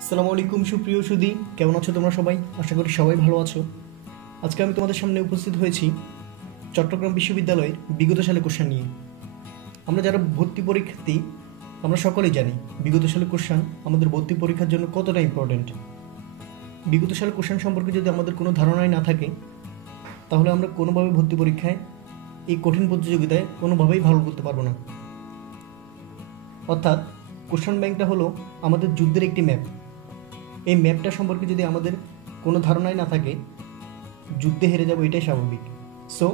আসসালামু আলাইকুম সুপ্রিয় সুধী, কেমন আছো তোমরা সবাই? আশা করি সবাই ভালো আছো। আজকে আমি তোমাদের সামনে উপস্থিত হয়েছি চট্টগ্রাম বিশ্ববিদ্যালয়ের বিগত সালে কোশ্চেন নিয়ে। আমরা যারা ভর্তি পরীক্ষার্থী, আমরা সকলেই জানি বিগত সালে কোশ্চেন আমাদের ভর্তি পরীক্ষার জন্য কতটা ইম্পর্ট্যান্ট। বিগত সালে কোশ্চেন সম্পর্কে যদি আমাদের কোনো ধারণাই না থাকে, তাহলে আমরা কোনোভাবে ভর্তি পরীক্ষায় এই কঠিন প্রতিযোগিতায় কোনোভাবেই ভালো করতে পারবো না। অর্থাৎ কোশ্চেন ব্যাংকটা হলো আমাদের যুদ্ধের একটি ম্যাপ। এই ম্যাপটা সম্পর্কে যদি আমাদের কোনো ধারণাই না থাকে, যুদ্ধে হেরে যাবো, এটাই স্বাভাবিক। সো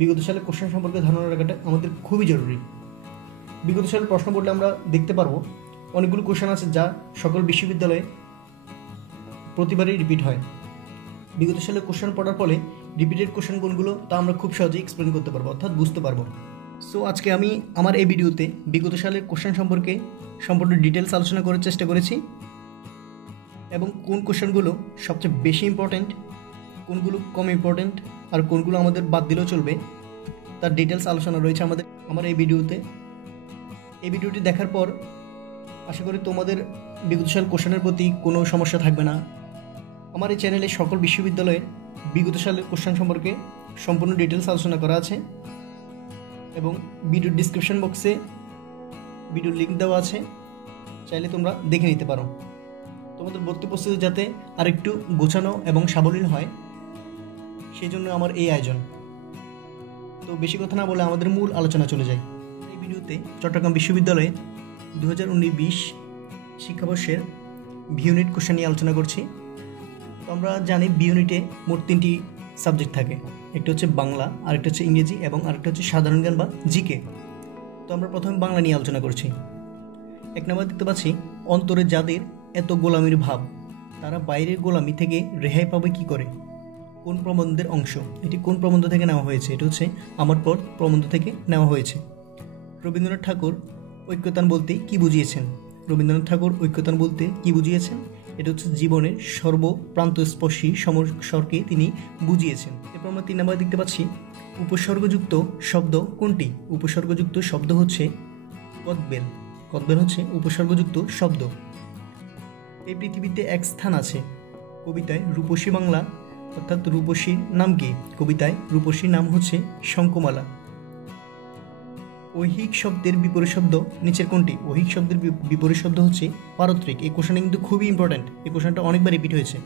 বিগত সালে কোশ্চেন সম্পর্কে ধারণা রাখাটা আমাদের খুবই জরুরি। বিগত সালের প্রশ্ন পড়লে আমরা দেখতে পারবো অনেকগুলো কোশ্চেন আছে যা সকল বিশ্ববিদ্যালয়ে প্রতিবারই রিপিট হয়। বিগত সালে কোশ্চেন পড়ার ফলে রিপিটেড কোশ্চেন কোনগুলো তা আমরা খুব সহজেই এক্সপ্লেন করতে পারবো, অর্থাৎ বুঝতে পারবো। সো আজকে আমি আমার এই ভিডিওতে বিগত সালের কোশ্চেন সম্পর্কে সম্পূর্ণ ডিটেলস আলোচনা করার চেষ্টা করেছি, এবং কোন কোশ্চেনগুলো সবচেয়ে বেশি ইম্পর্ট্যান্ট, কোনগুলো কম ইম্পর্ট্যান্ট, আর কোনগুলো আমাদের বাদ দিলেও চলবে, তার ডিটেলস আলোচনা রয়েছে আমার এই ভিডিওতে। এই ভিডিওটি দেখার পর আশা করি তোমাদের বিগত সাল কোশ্চেনের প্রতি কোনো সমস্যা থাকবে না। আমার এই চ্যানেলে সকল বিশ্ববিদ্যালয়ের বিগত সালের কোশ্চেন সম্পর্কে সম্পূর্ণ ডিটেলস আলোচনা করা আছে, এবং ভিডিওর ডিসক্রিপশন বক্সে ভিডিওর লিঙ্ক দেওয়া আছে, চাইলে তোমরা দেখে নিতে পারো। তোমাদের ভর্তি প্রস্তুতি যাতে আরেকটু গোছানো এবং সাবলীল হয়, সেই জন্য আমার এই আয়োজন। তো বেশি কথা না বলে আমাদের মূল আলোচনা চলে যায়। এই ভিডিওতে চট্টগ্রাম বিশ্ববিদ্যালয়ে 2019-20 শিক্ষাবর্ষের বি ইউনিট কোশ্চেন নিয়ে আলোচনা করছি। তো আমরা জানি বি ইউনিটে মোট 3টি সাবজেক্ট থাকে, একটা হচ্ছে বাংলা, আরেকটা হচ্ছে ইংরেজি, এবং আরেকটা হচ্ছে সাধারণ জ্ঞান বা জিকে। তো আমরা প্রথমে বাংলা নিয়ে আলোচনা করছি। 1 নম্বর দেখতে পাচ্ছি, অন্তরে যাদের এত গোলামির ভাব, তারা বাইরের গোলামি থেকে রেহাই পাবে কি করে? কোন প্রবন্ধের অংশ? এটি কোন প্রবন্ধ থেকে নেওয়া হয়েছে? এটা হচ্ছে আমার পথ প্রবন্ধ থেকে নেওয়া হয়েছে। রবীন্দ্রনাথ ঠাকুর ঐক্যতান বলতে কি বুঝিয়েছেন? রবীন্দ্রনাথ ঠাকুর ঐক্যতান বলতে কি বুঝিয়েছেন? এটা হচ্ছে জীবনের সর্বপ্রান্তস্পর্শী সমস্যাকে তিনি বুঝিয়েছেন। এরপর আমরা 3 নম্বর দেখতে পাচ্ছি, উপসর্গযুক্ত শব্দ কোনটি? উপসর্গযুক্ত শব্দ হচ্ছে কদবেল। কদবেল হচ্ছে উপসর্গযুক্ত শব্দ। এই পৃথিবীতে এক স্থান আছে, কবিতায় রূপসী বাংলা, অর্থাৎ রূপসীর নাম কি? কবিতায় রূপসীর নাম হচ্ছে শঙ্কুমালা। ঐহিক শব্দের বিপরীত শব্দ নিচের কোনটি? ঐহিক শব্দের বিপরীত শব্দ হচ্ছে পারত্রিক। এই কোশ্চেনটা কিন্তু খুবই ইম্পর্ট্যান্ট, এই কোশ্চেনটা অনেকবার রিপিট হয়েছে।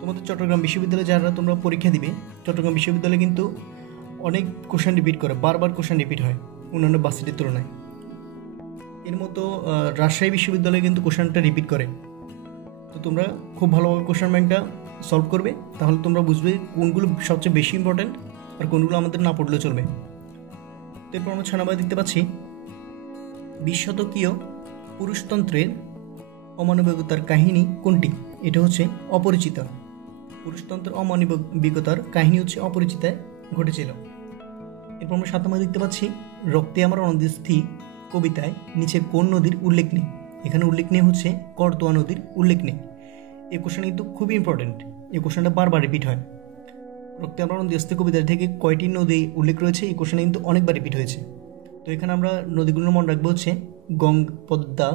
তোমাদের চট্টগ্রাম বিশ্ববিদ্যালয়ে যারা তোমরা পরীক্ষা দিবে, চট্টগ্রাম বিশ্ববিদ্যালয়ে কিন্তু অনেক কোশ্চেন রিপিট করে, বারবার কোশ্চেন রিপিট হয় অন্যান্য ভার্সিটির তুলনায়। এর মতো রাজশাহী বিশ্ববিদ্যালয়ে কিন্তু কোশ্চেনটা রিপিট করে। তো তোমরা খুব ভালোভাবে কোশ্চেন ব্যাংকটা সলভ করবে, তাহলে তোমরা বুঝবে কোনগুলো সবচেয়ে বেশি ইম্পর্ট্যান্ট আর কোনগুলো আমাদের না পড়লেও চলবে। তো এরপর আমরা 6 নম্বরে দেখতে পাচ্ছি, 20 শতকীয় পুরুষতন্ত্রের অমানবিকতার কাহিনী কোনটি? এটা হচ্ছে অপরিচিতা। পুরুষতন্ত্রের অমানবিকতার কাহিনী হচ্ছে অপরিচিতায় ঘটেছিল। এরপর আমরা 7 নম্বরে দেখতে পাচ্ছি, রক্তে আমার অনদস্থি কবিতায় নিচে কোন নদীর উল্লেখ নেই? এখানে উল্লেখ নেই হচ্ছে করতোয়া নদীর উল্লেখ নেই। এই কোশ্চেন কিন্তু খুবই ইম্পর্টেন্ট, এই কোশ্চেনটা বারবার রিপিট হয়। রক্তে আমার অনদস্থি কবিতা থেকে কয়টি নদী উল্লেখ রয়েছে? এই কোশ্চেন কিন্তু অনেকবার রিপিট হয়েছে। তো এখানে আমরা নদীগুলোর মনে রাখবো হচ্ছে পদ্মা,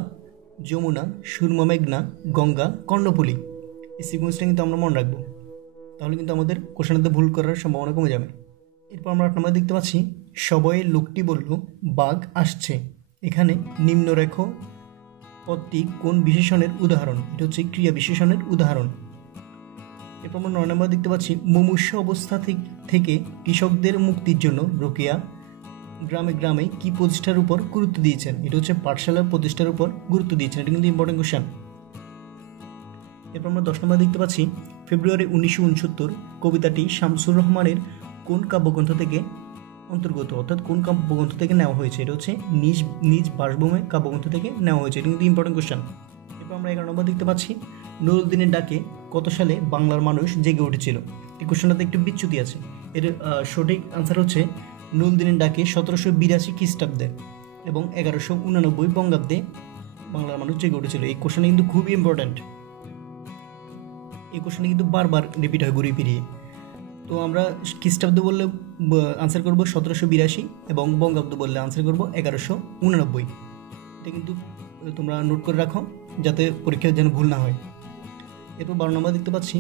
যমুনা, সুরমা, মেঘনা, গঙ্গা, কর্ণফুলী। এই সিকোয়েন্সটা কিন্তু আমরা মনে রাখবো, তাহলে কিন্তু আমাদের কোশ্চেনটাতে ভুল করার সম্ভাবনা কমে যাবে। এরপর আমরা 8 নম্বরে দেখতে পাচ্ছি, সবয়ে লোকটি বলল বাঘ আসছে। এখানে নিম্নরেখ পদটি কোন বিশেষণের উদাহরণ? এটা হচ্ছে ক্রিয়া বিশেষণের উদাহরণ। এরপর আমরা 9 নম্বরে দেখতে পাচ্ছি, মুমূর্ষ অবস্থা থেকে কৃষকদের মুক্তির জন্য রোকেয়া গ্রামে গ্রামে কি প্রতিষ্ঠার উপর গুরুত্ব দিয়েছেন? এটা হচ্ছে পাঠশালার প্রতিষ্ঠার উপর গুরুত্ব দিয়েছেন। এটা কিন্তু ইম্পর্টেন্ট কোশ্চেন। এরপর আমরা 10 নম্বরে দেখতে পাচ্ছি, ফেব্রুয়ারি 1969 কবিতাটি শামসুর রহমানের কোন কাব্যগ্রন্থ থেকে অন্তর্গত, অর্থাৎ কোন কাব্যগ্রন্থ থেকে নেওয়া হয়েছে? এটা হচ্ছে নিজ বাসভূমে কাব্যগ্রন্থ থেকে নেওয়া হয়েছে। এটা কিন্তু ইম্পর্টেন্ট কোশ্চেন। এরপর আমরা 11 নম্বর দেখতে পাচ্ছি, নুরুদ্দিনের ডাকে কত সালে বাংলার মানুষ জেগে উঠেছিল? এই কোশ্চেনটাতে একটু বিচ্যুতি আছে। এর সঠিক আনসার হচ্ছে নুরুদ্দিনের ডাকে 1782 খ্রিস্টাব্দে এবং 1189 বঙ্গাব্দে বাংলার মানুষ জেগে উঠেছিল। এই কোশ্চেনটা কিন্তু খুবই ইম্পর্ট্যান্ট, এই কোশ্চেনটা কিন্তু বারবার রিপিট হয় ঘুরিয়ে ফিরিয়ে। তো আমরা খ্রিস্টাব্দ বললে আনসার করব 1782 এবং বঙ্গাব্দ বললে আনসার করব 1189। এটা কিন্তু তোমরা নোট করে রাখো। যাতে পরীক্ষায় যেন ভুল না হয়। এরপর 12 নম্বর দেখতে পাচ্ছি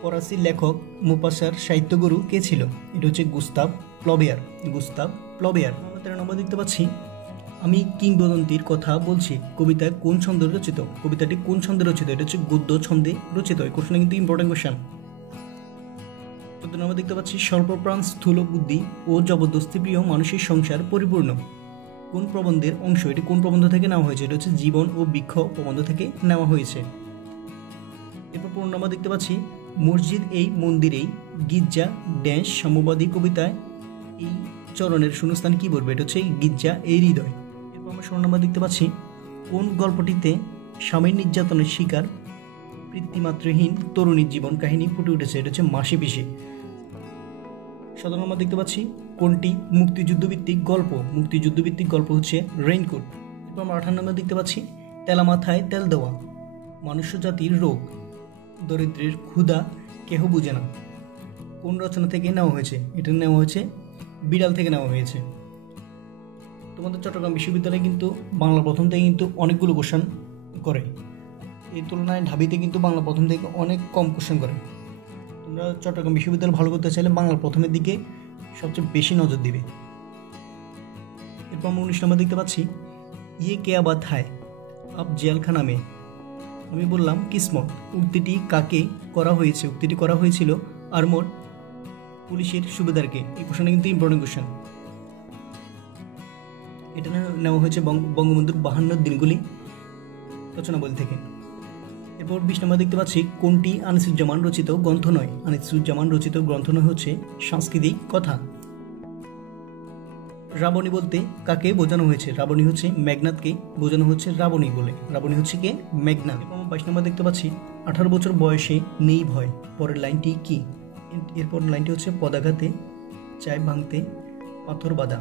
ফরাসি লেখক মুপাসার সাহিত্যগুরু কে ছিল? এটা হচ্ছে গুস্তাভ ফ্লবেয়ার। 13 নম্বর দেখতে পাচ্ছি আমি কিংবদন্তির কথা বলছি কবিতা কোন ছন্দে রচিত? কবিতাটি কোন ছন্দে রচিত? এটা হচ্ছে গদ্য ছন্দে রচিত। এই কোশ্চেনটা কিন্তু ইম্পর্টেন্ট কোশ্চেন। 14 নম্বর দেখতে পাচ্ছি স্বল্পপ্রাণ স্থূল বুদ্ধি ও জবরদস্তি প্রিয় মানুষের সংসার পরিপূর্ণ কোন প্রবন্ধের অংশ? এটি কোন প্রবন্ধ থেকে নেওয়া হয়েছে? এটা হচ্ছে জীবন ও বৃক্ষ প্রবন্ধ থেকে নেওয়া হয়েছে। এরপর 15 নম্বর দেখতে পাচ্ছি মসজিদ এই মন্দিরেই গির্জা ড্যাশ সাম্যবাদী কবিতায় এই চরণের শূন্যস্থান কি বলবে? এটা হচ্ছে গির্জা এই হৃদয়। এরপর আমরা 16 নম্বর দেখতে পাচ্ছি কোন গল্পটিতে স্বামীর নির্যাতনের শিকার পিতৃমাতৃহীন তরুণীর জীবন কাহিনী ফুটে উঠেছে? এটা হচ্ছে মাসি পিসি। 17 নম্বর দেখতে পাচ্ছি কোনটি মুক্তিযুদ্ধভিত্তিক গল্প? মুক্তিযুদ্ধভিত্তিক গল্প হচ্ছে রেইনকোট। এরপর আমরা 18 নম্বর দেখতে পাচ্ছি তেলা মাথায় তেল দেওয়া মনুষ্য জাতির রোগ দরিদ্রের ক্ষুধা কেহ বুঝে না কোন রচনা থেকে নেওয়া হয়েছে? এটা নেওয়া হয়েছে বিড়াল থেকে নেওয়া হয়েছে। তোমাদের চট্টগ্রাম বিশ্ববিদ্যালয়ে কিন্তু বাংলা প্রথম থেকে কিন্তু অনেকগুলো কোশ্চেন করে, এই তুলনায় ঢাবিতে কিন্তু বাংলা প্রথম থেকে অনেক কম কোশ্চেন করে। তোমরা চট্টগ্রাম বিশ্ববিদ্যালয় ভালো করতে চাইলে বাংলা প্রথমের দিকে সবচেয়ে বেশি নজর দিবে। এরপর আমরা 19 নম্বর দেখতে পাচ্ছি ইয়ে কে আবাদ হায় আব জেলখানা মে। আমি বললাম কিসমত। উক্তিটি কাকে করা হয়েছে? উক্তিটি করা হয়েছিল আর্মড পুলিশের সুবেদারকে। এই কোশ্চেনটা কিন্তু ইম্পর্টেন্ট কোশ্চেন। এটা নেওয়া হয়েছে বঙ্গবন্ধুর 52 দিনগুলি রচনাবলী থেকে। এরপর 20 নম্বর দেখতে পাচ্ছি কোনটি আনিসুজ্জামান রচিত গ্রন্থ নয়? আনিসুজ্জামান রচিত গ্রন্থ নয় হচ্ছে সাংস্কৃতিক কথা। রাবণী বলতে কাকে বোঝানো হয়েছে? রাবণী হচ্ছে মেঘনাথকে বোঝানো হচ্ছে রাবণী বলে। রাবণী হচ্ছে কে? মেঘনাথ। এরপর 22 নম্বর দেখতে পাচ্ছি 18 বছর বয়সে নেই ভয়। পরের লাইনটি কি? এরপর লাইনটি হচ্ছে পদাঘাতে চায় ভাঙতে পাথর বাঁধা।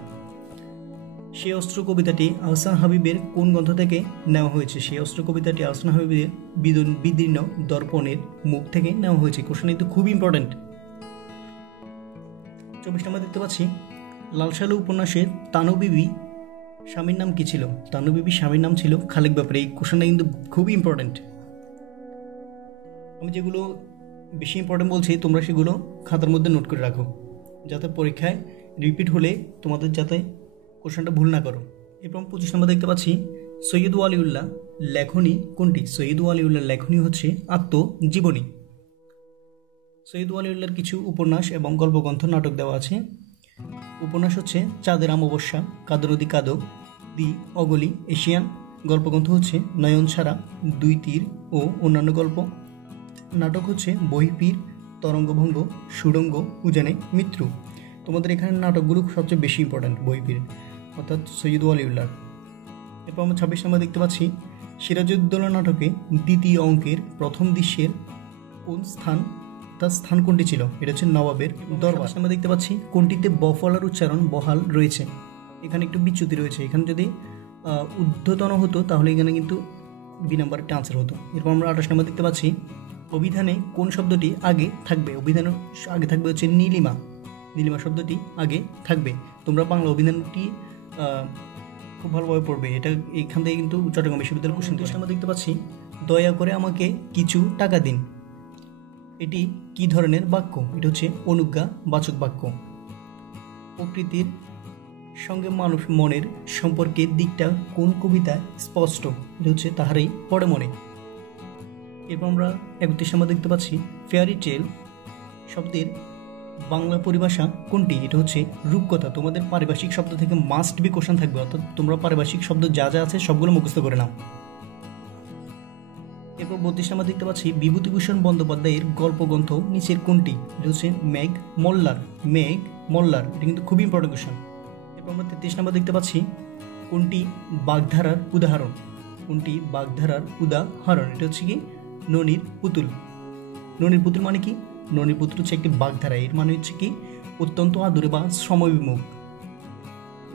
সে অস্ত্র কবিতাটি আহসান হাবিবের কোন গ্রন্থ থেকে নেওয়া হয়েছে? সে অস্ত্র কবিতাটি আহসান হাবিবের বিদীর্ণ দর্পণের মুখ থেকে নেওয়া হয়েছে। কোশ্চেন কিন্তু খুব ইম্পর্টেন্ট। 24 নম্বর দেখতে পাচ্ছি লালসালু উপন্যাসের তানুবিবি স্বামীর নাম কি ছিল? তানুবিবি স্বামীর নাম ছিল খালেক ব্যাপারী। এই কোশ্চেনটা কিন্তু খুবই ইম্পর্টেন্ট। আমি যেগুলো বেশি ইম্পর্টেন্ট বলছি তোমরা সেগুলো খাতার মধ্যে নোট করে রাখো, যাতে পরীক্ষায় রিপিট হলে তোমাদের যাতে কোশ্চেনটা ভুল না করো। এরপর 25 নম্বর দেখতে পাচ্ছি সৈয়দ ওয়ালিউল্লাহ লেখনী কোনটি? সৈয়দ ওয়ালিউল্লাহ লেখনী হচ্ছে আত্মজীবনী। সৈয়দ ওয়ালিউল্লাহর কিছু উপন্যাস এবং গল্পগ্রন্থ নাটক দেওয়া আছে। উপন্যাস হচ্ছে চাঁদের অমাবস্যা, কাদো নদী কাদো, দি অগলি এশিয়ান। গল্পগ্রন্থ হচ্ছে নয়ন ছাড়া, দুই তীর ও অন্যান্য গল্প। নাটক হচ্ছে বহিপীর, তরঙ্গভঙ্গ, সুড়ঙ্গ, উজানে মৃত্যু। তোমাদের এখানে নাটকগুলো সবচেয়ে বেশি ইম্পর্ট্যান্ট বহিপীর অর্থাৎ সৈয়দ ওয়ালিউল্লাহ। এরপর আমরা 26 নম্বর দেখতে পাচ্ছি সিরাজউদ্দৌলা নাটকে দ্বিতীয় অঙ্কের প্রথম দৃশ্যের কোন স্থান, তার স্থান কোনটি ছিল? এটা হচ্ছে নবাবের দরবার। আমরা দেখতে পাচ্ছি কোনটিতে বফলার উচ্চারণ বহাল রয়েছে? এখানে একটু বিচ্যুতি রয়েছে। এখানে যদি ঊর্ধ্বতন হতো তাহলে এখানে কিন্তু বি নাম্বার একটা আনসার হতো। এরপর আমরা 28 নম্বর দেখতে পাচ্ছি অভিধানে কোন শব্দটি আগে থাকবে? অভিধানে আগে থাকবে হচ্ছে নীলিমা। নীলিমা শব্দটি আগে থাকবে। তোমরা বাংলা অভিধানটি খুব ভালোভাবে পড়বে, এটা এখান থেকে কিন্তু চট্টগ্রাম বিশ্ববিদ্যালয়ের কোশ্চেন। আমরা দেখতে পাচ্ছি দয়া করে আমাকে কিছু টাকা দিন। এটি কি ধরনের বাক্য? এটা হচ্ছে অনুজ্ঞা বাচক বাক্য। প্রকৃতির সঙ্গে মানুষ মনের সম্পর্কের দিকটা কোন কবিতায় স্পষ্ট? এটা হচ্ছে তাহারই পড়ে মনে। এরপর আমরা 31 নম্বর দেখতে পাচ্ছি ফেয়ারি টেল শব্দের বাংলা পরিভাষা কোনটি? এটা হচ্ছে রূপকথা। তোমাদের পারিভাষিক শব্দ থেকে মাস্ট বি কোশ্চেন থাকবে, অর্থাৎ তোমরা পারিভাষিক শব্দ যা যা আছে সবগুলো মুখস্থ করে নাও। এরপর 32 নম্বর দেখতে পাচ্ছি বিভূতিভূষণ বন্দ্যোপাধ্যায়ের গল্পগ্রন্থ নিচের কোনটি? এটা হচ্ছে মেঘ মল্লার। এটা কিন্তু খুবই ইম্পর্টেন্ট কোশ্চেন। এরপর আমরা 33 নম্বর দেখতে পাচ্ছি কোনটি বাগধারার উদাহরণ? কোনটি বাগধারার উদাহরণ? এটা হচ্ছে কি ননির পুতুল। ননির পুতুল মানে কি? ননির পুতুল হচ্ছে একটি বাগধারা। এর মানে হচ্ছে কি অত্যন্ত আদুরে বা সমবিমুখ।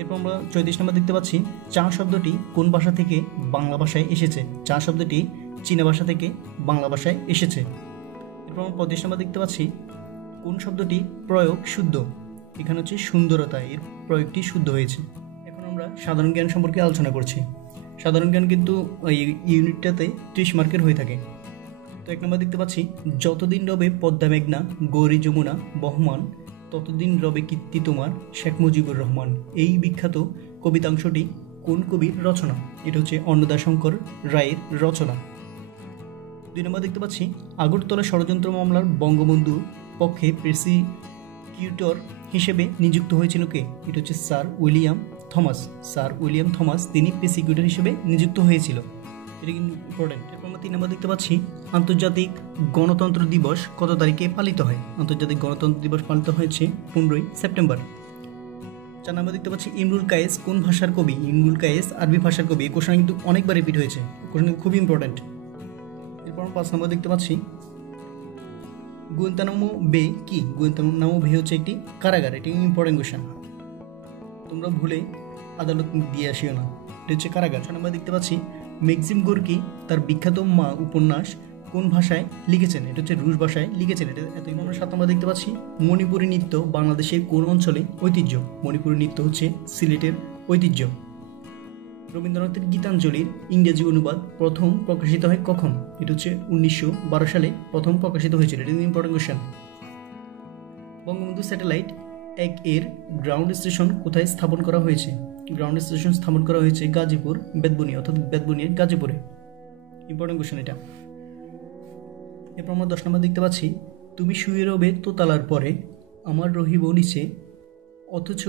এরপর আমরা 34 নম্বর দেখতে পাচ্ছি চা শব্দটি কোন ভাষা থেকে বাংলা ভাষায় এসেছে? চা শব্দটি চীনা ভাষা থেকে বাংলা ভাষায় এসেছে। এরপর আমরা 35 নম্বর দেখতে পাচ্ছি কোন শব্দটি প্রয়োগ শুদ্ধ? এখানে হচ্ছে সুন্দরতা, এর প্রয়োগটি শুদ্ধ হয়েছে। এখন আমরা সাধারণ জ্ঞান সম্পর্কে আলোচনা করছি। সাধারণ জ্ঞান কিন্তু এই ইউনিটটাতে 30 মার্কের হয়ে থাকে। তো 1 নম্বর দেখতে পাচ্ছি, যতদিন রবে পদ্মা মেঘনা গৌরী যমুনা বহমান, ততদিন রবে কীর্তি তোমার শেখ মুজিবুর রহমান। এই বিখ্যাত কবিতাংশটি কোন কবির রচনা? এটা হচ্ছে অন্নদাশঙ্কর রায়ের রচনা। 2 নম্বর দেখতে পাচ্ছি, আগরতলা ষড়যন্ত্র মামলার বঙ্গবন্ধু পক্ষে প্রসিকিউটর হিসেবে নিযুক্ত হয়েছিল কে? এটা হচ্ছে sir William Thomas. Sir William Thomas তিনি প্রসিকিউটর হিসেবে নিযুক্ত হয়েছিল। এটা কিন্তু ইম্পর্টেন্ট। এরপর আমরা 3 নম্বর দেখতে পাচ্ছি, আন্তর্জাতিক গণতন্ত্র দিবস কত তারিখে পালিত হয়? আন্তর্জাতিক গণতন্ত্র দিবস পালিত হয়েছে 15ই সেপ্টেম্বর। 4 নম্বর দেখতে পাচ্ছি, ইমরুল কায়েস কোন ভাষার কবি? ইমরুল কায়েস আরবি ভাষার কবি। এই কোশ্চেন কিন্তু অনেকবার রিপিট হয়েছে, কোশ্চেন খুবই ইম্পর্টেন্ট। এরপর 5 নম্বর দেখতে পাচ্ছি, গুয়েন্তানামো বে কি? গুয়েন্তানামো বে হচ্ছে একটি কারাগার। এটি ইম্পর্টেন্ট কোশ্চেন, তোমরা ভুলে আদালত দিয়ে আসিও না। এটা হচ্ছে কারাগার। 6 নম্বর দেখতে পাচ্ছি, ম্যাক্সিম গোর্কি তার বিখ্যাত মা উপন্যাস কোন ভাষায় লিখেছেন? এটা হচ্ছে রুশ ভাষায় লিখেছেন। এটা এতই। আমরা 7 নম্বর দেখতে পাচ্ছি, মণিপুরী নৃত্য বাংলাদেশের কোন অঞ্চলে ঐতিহ্য? মণিপুরী নৃত্য হচ্ছে সিলেটের ঐতিহ্য। রবীন্দ্রনাথের গীতাঞ্জলির ইংরেজি অনুবাদ প্রথম প্রকাশিত হয় কখন? এটা হচ্ছে 1912 সালে প্রথম প্রকাশিত হয়েছিল। এটা ইম্পর্টেন্ট কোশ্চেন। বঙ্গবন্ধু স্যাটেলাইট 1 এর গ্রাউন্ড স্টেশন কোথায় স্থাপন করা হয়েছে? গ্রাউন্ড স্টেশন স্থাপন করা হয়েছে গাজীপুর বেতবুনিয়া, অর্থাৎ বেতবুনিয়ার গাজীপুরে। ইম্পর্টেন্ট কোশ্চেন এটা। এরপর আমরা 10 নম্বর দেখতে পাচ্ছি, তুমি শুয়ে রবে তোতালার পরে আমার রহিব নিচে, অথচ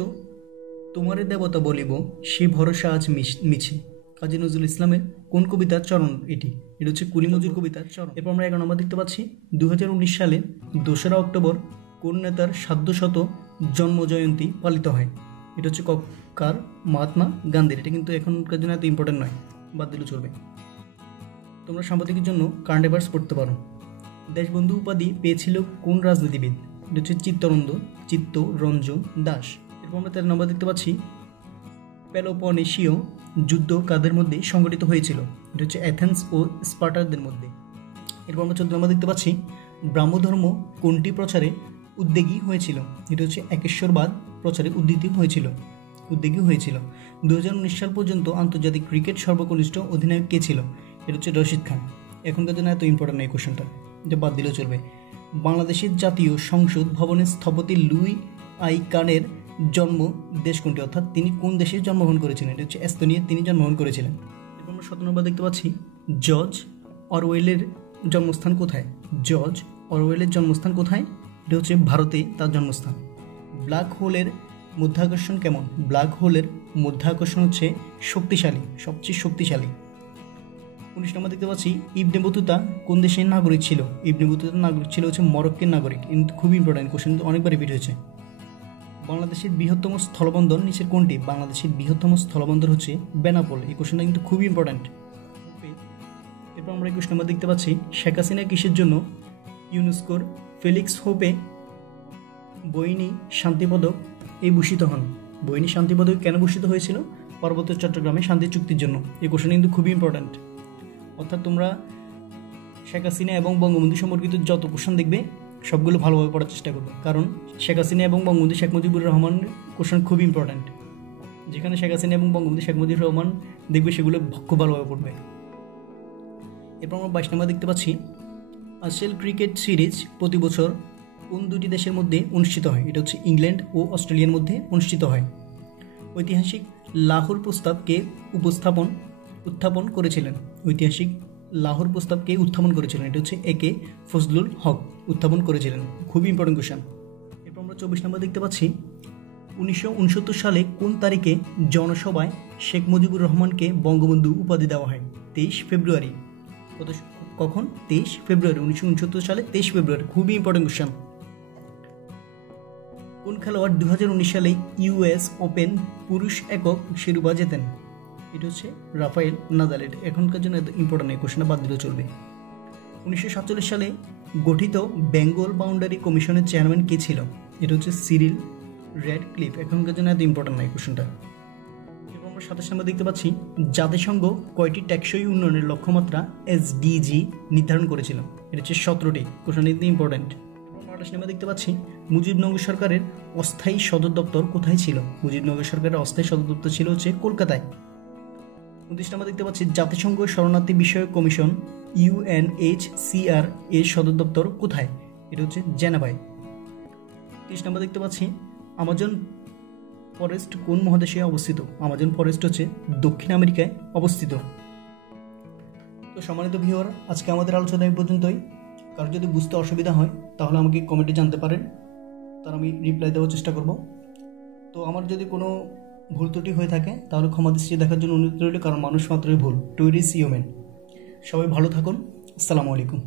তোমারে দেবতা বলিব সে ভরসা আজ মিছে। কাজী নজরুল ইসলামের কোন কবিতার চরণ এটি? এটা হচ্ছে কুলি মজুর কবিতার চরণ। এরপর আমরা 11 নম্বর দেখতে পাচ্ছি, 2019 সালে 2রা অক্টোবর কোন নেতার 700 জন্ম জয়ন্তী পালিত হয়? এটা হচ্ছে কার? মহাত্মা গান্ধীর। এটা কিন্তু এখনকার জন্য এত ইম্পর্টেন্ট নয়, বাদ দিলে চলবে। তোমরা সাম্প্রতিকের জন্য কারেন্ট অ্যাফেয়ার্স পড়তে পারো। দেশবন্ধু উপাধি পেয়েছিল কোন রাজনীতিবিদ? এটা হচ্ছে চিত্তরঞ্জন দাস। এরপর আমরা 13 নম্বর দেখতে পাচ্ছি, পেলোপনেশীয় যুদ্ধ কাদের মধ্যে সংগঠিত হয়েছিল? এটা হচ্ছে অ্যাথেন্স ও স্পার্টারদের মধ্যে। এরপর আমরা 14 নম্বর দেখতে পাচ্ছি, ব্রাহ্মধর্ম কোনটি প্রচারে উদ্যোগী হয়েছিল? এটা হচ্ছে একেশ্বরবাদ প্রচারে উদ্যোগী হয়েছিল। 2019 সাল পর্যন্ত আন্তর্জাতিক ক্রিকেট সর্বকনিষ্ঠ অধিনায়ক কে ছিল? এটা হচ্ছে রশিদ খান। এখনকার জন্য এত ইম্পর্টেন্ট এই কোশ্চেনটা, এটা বাদ দিলেও চলবে। বাংলাদেশের জাতীয় সংসদ ভবনের স্থপতি লুই আই কানের জন্ম দেশ কোনটি? অর্থাৎ তিনি কোন দেশে জন্মগ্রহণ করেছিলেন? এটা হচ্ছে এস্তোনিয়া, তিনি জন্মগ্রহণ করেছিলেন। এরপর আমরা 17 নম্বর দেখতে পাচ্ছি, জর্জ অরওয়েলের জন্মস্থান কোথায়? জর্জ অরওয়েলের জন্মস্থান কোথায়? এটা হচ্ছে ভারতে তার জন্মস্থান। ব্ল্যাক হোলের মধ্যাকর্ষণ কেমন? ব্ল্যাক হোলের মধ্যাকর্ষণ হচ্ছে শক্তিশালী, সবচেয়ে শক্তিশালী। 19 নম্বর দেখতে পাচ্ছি, ইবনে বতুতা কোন দেশের নাগরিক ছিল? ইবনে বতুতা নাগরিক ছিল হচ্ছে মরক্কোর নাগরিক। কিন্তু খুবই ইম্পর্টেন্ট কোশ্চেন, কিন্তু অনেকবার রিপিট হয়েছে। বাংলাদেশের বৃহত্তম স্থলবন্দর নিচের কোনটি? বাংলাদেশের বৃহত্তম স্থলবন্দর হচ্ছে বেনাপোল। এই কোশ্চেনটা কিন্তু খুবই ইম্পর্টেন্ট। এরপর আমরা 21 নম্বর দেখতে পাচ্ছি, শেখ হাসিনা কিসের জন্য ইউনেস্কোর ফেলিক্স হোপে বৈনী শান্তি পদক ভূষিত হন? বৈনী শান্তি পদক কেন ভূষিত হয়েছিল? পার্বত্য চট্টগ্রামে শান্তি চুক্তির জন্য। এই কোশ্চেন কিন্তু খুবই ইম্পর্টেন্ট। অর্থাৎ তোমরা শেখ হাসিনা এবং বঙ্গবন্ধু সম্পর্কিত যত কোশ্চেন দেখবে সবগুলো ভালোভাবে পড়ার চেষ্টা করবে, কারণ শেখ হাসিনা এবং বঙ্গবন্ধু শেখ মুজিবুর রহমান কোশ্চেন খুবই ইম্পর্টেন্ট। যেখানে শেখ হাসিনা এবং বঙ্গবন্ধু শেখ মুজিবুর রহমান দেখবে সেগুলো খুব ভালোভাবে পড়বে। এরপর আমরা 22 নম্বর দেখতে পাচ্ছি, আসেল ক্রিকেট সিরিজ প্রতি বছর কোন দুটি দেশের মধ্যে অনুষ্ঠিত হয়? এটা হচ্ছে ইংল্যান্ড ও অস্ট্রেলিয়ার মধ্যে অনুষ্ঠিত হয়। ঐতিহাসিক লাহোর প্রস্তাবকে উত্থাপন করেছিলেন? ঐতিহাসিক লাহোর প্রস্তাবকে উত্থাপন করেছিলেন? এটা হচ্ছে একে ফজলুল হক উত্থাপন করেছিলেন। খুবই ইম্পর্টেন্ট কোশ্চেন। এরপর আমরা 24 নম্বর দেখতে পাচ্ছি, 1969 সালে কোন তারিখে জনসভায় শেখ মুজিবুর রহমানকে বঙ্গবন্ধু উপাধি দেওয়া হয়? 23 ফেব্রুয়ারি। কখন? 23 ফেব্রুয়ারি। 1969 সালে 23 ফেব্রুয়ারি। খুবই ইম্পর্টেন্ট কোশ্চেন। কোন খেলোয়াড় 2019 সালে ইউএস ওপেন পুরুষ একক শিরোপা জেতেন? এটা হচ্ছে রাফায়েল নাদাল। এখনকার জন্য ইম্পর্টেন্ট, এই কোশ্চেনটা বাদ দিলেও চলবে। 1947 সালে গঠিত বেঙ্গল বাউন্ডারি কমিশনের চেয়ারম্যান কে ছিল? এটা হচ্ছে সিরিল র্যাডক্লিফ। এখনকার জন্য এত ইম্পর্টেন্ট নয় কোশ্চেনটা। এরপর আমরা 27 নম্বর দেখতে পাচ্ছি, জাতিসংঘ কয়টি টেকসই উন্নয়নের লক্ষ্যমাত্রা এসডিজি নির্ধারণ করেছিল? এটা হচ্ছে 17টি। কোশ্চেনটা কিন্তু ইম্পর্টেন্ট। 28 নম্বর দেখতে পাচ্ছি, মুজিবনগর সরকারের অস্থায়ী সদর দপ্তর কোথায় ছিল? মুজিবনগর সরকারের অস্থায়ী সদর দপ্তর ছিল হচ্ছে কলকাতায়। 29 নম্বর দেখতে পাচ্ছি জাতিসংঘ শরণার্থী বিষয়ক কমিশন UNHCR এর সদর দপ্তর কোথায়? এটা হচ্ছে জেনেভায়। 30 নম্বর দেখতে পাচ্ছি আমাজন ফরেস্ট কোন মহাদেশে অবস্থিত? আমাজন ফরেস্ট হচ্ছে দক্ষিণ আমেরিকায় অবস্থিত। তো সম্মানিত ভিউয়ার, আজকে আমাদের আলোচনা এই পর্যন্তই। কারো যদি বুঝতে অসুবিধা হয় তাহলে আমাকে কমেন্টে জানতে পারেন, তার আমি রিপ্লাই দেওয়ার চেষ্টা করব। তো আমার যদি কোনো ভুল ত্রুটি হয়ে থাকে তাহলে ক্ষমা দৃষ্টি দেখার জন্য অনুরোধ রইল, কারণ মানুষ মাত্রই ভুল। To is human. সবাই ভালো থাকুন। আসসালামু আলাইকুম।